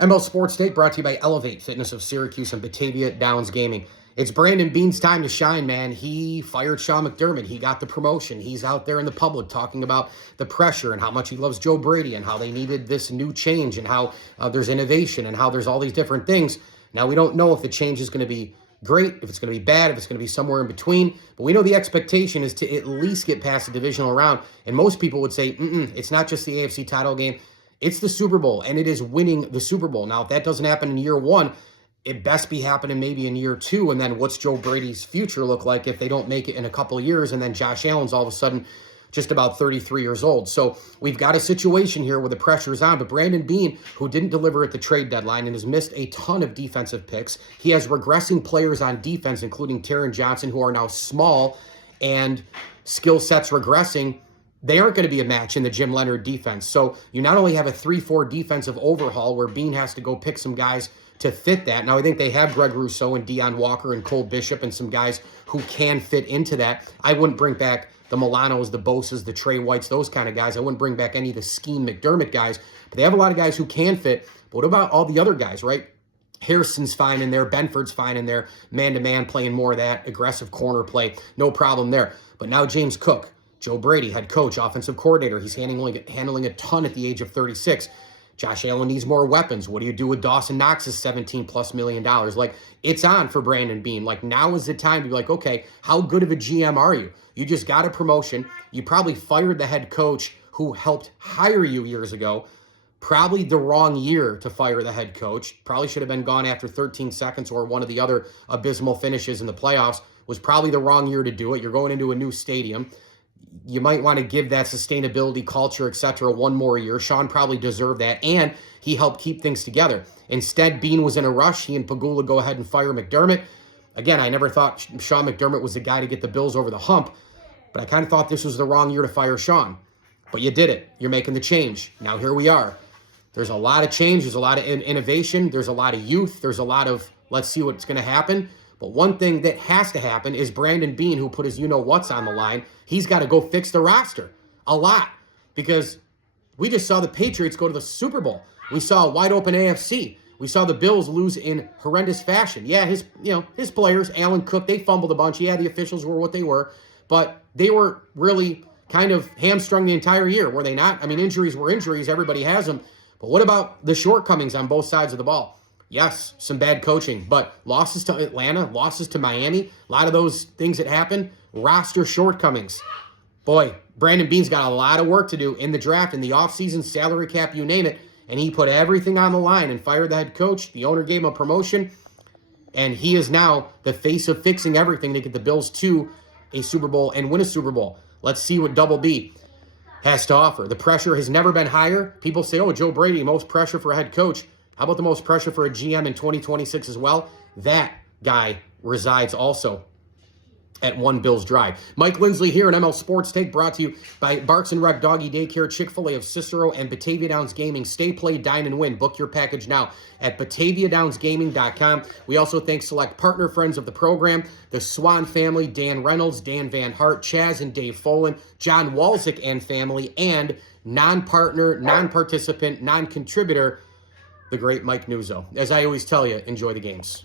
ML Sports Take brought to you by Elevate Fitness of Syracuse and Batavia Downs Gaming. It's Brandon Beane's time to shine, man. He fired Sean McDermott. He got the promotion. He's out there in the public talking about the pressure and how much he loves Joe Brady and how they needed this new change and how there's innovation and how there's all these different things. Now, we don't know if the change is going to be great, if it's going to be bad, if it's going to be somewhere in between. But we know the expectation is to at least get past the divisional round. And most people would say, it's not just the AFC title game. It's the Super Bowl, and it is winning the Super Bowl. Now, if that doesn't happen in year one, it best be happening maybe in year two. And then what's Joe Brady's future look like if they don't make it in a couple of years? And then Josh Allen's all of a sudden just about 33 years old. So we've got a situation here where the pressure is on. But Brandon Beane, who didn't deliver at the trade deadline and has missed a ton of defensive picks, he has regressing players on defense, including Taron Johnson, who are now small and skill sets regressing. They aren't going to be a match in the Jim Leonard defense. So you not only have a 3-4 defensive overhaul where Beane has to go pick some guys to fit that. Now, I think they have Greg Rousseau and Deion Walker and Cole Bishop and some guys who can fit into that. I wouldn't bring back the Milanos, the Bosas, the Trey Whites, those kind of guys. I wouldn't bring back any of the scheme McDermott guys. But they have a lot of guys who can fit. But what about all the other guys, right? Harrison's fine in there. Benford's fine in there. Man-to-man playing more of that aggressive corner play. No problem there. But now James Cook, Joe Brady, head coach, offensive coordinator. He's handling a ton at the age of 36. Josh Allen needs more weapons. What do you do with Dawson Knox's $17+ million? Like, it's on for Brandon Beane. Like, now is the time to be like, okay, how good of a GM are you? You just got a promotion. You probably fired the head coach who helped hire you years ago. Probably the wrong year to fire the head coach. Probably should have been gone after 13 seconds, or one of the other abysmal finishes in the playoffs was probably the wrong year to do it. You're going into a new stadium. You might want to give that sustainability, culture, etc. one more year. Sean probably deserved that, and he helped keep things together. Instead, Beane was in a rush. He and Pagula go ahead and fire McDermott. Again, I never thought Sean McDermott was the guy to get the Bills over the hump, but I kind of thought this was the wrong year to fire Sean. But you did it. You're making the change. Now here we are. There's a lot of change. There's a lot of innovation. There's a lot of youth. There's a lot of let's see what's going to happen. But one thing that has to happen is Brandon Beane, who put his you-know-what's on the line, he's got to go fix the roster a lot, because we just saw the Patriots go to the Super Bowl. We saw a wide-open AFC. We saw the Bills lose in horrendous fashion. Yeah, his players, Allen Cook, they fumbled a bunch. Yeah, the officials were what they were, but they were really kind of hamstrung the entire year, were they not? I mean, injuries were injuries. Everybody has them. But what about the shortcomings on both sides of the ball? Yes, some bad coaching, but losses to Atlanta, losses to Miami, a lot of those things that happen, roster shortcomings. Boy, Brandon Beane's got a lot of work to do in the draft, in the offseason, salary cap, you name it, and he put everything on the line and fired the head coach. The owner gave him a promotion, and he is now the face of fixing everything to get the Bills to a Super Bowl and win a Super Bowl. Let's see what Double B has to offer. The pressure has never been higher. People say, oh, Joe Brady, most pressure for a head coach. How about the most pressure for a GM in 2026 as well? That guy resides also at One Bills Drive. Mike Lindsley here at ML Sports Take, brought to you by Barks and Rec Doggy Daycare, Chick-fil-A of Cicero, and Batavia Downs Gaming. Stay, play, dine, and win. Book your package now at BataviaDownsGaming.com. We also thank select partner friends of the program, the Swan family, Dan Reynolds, Dan Van Hart, Chaz and Dave Folan, John Walzik and family, and non-partner, non-participant, non-contributor, the great Mike Nuzzo. As I always tell you, enjoy the games.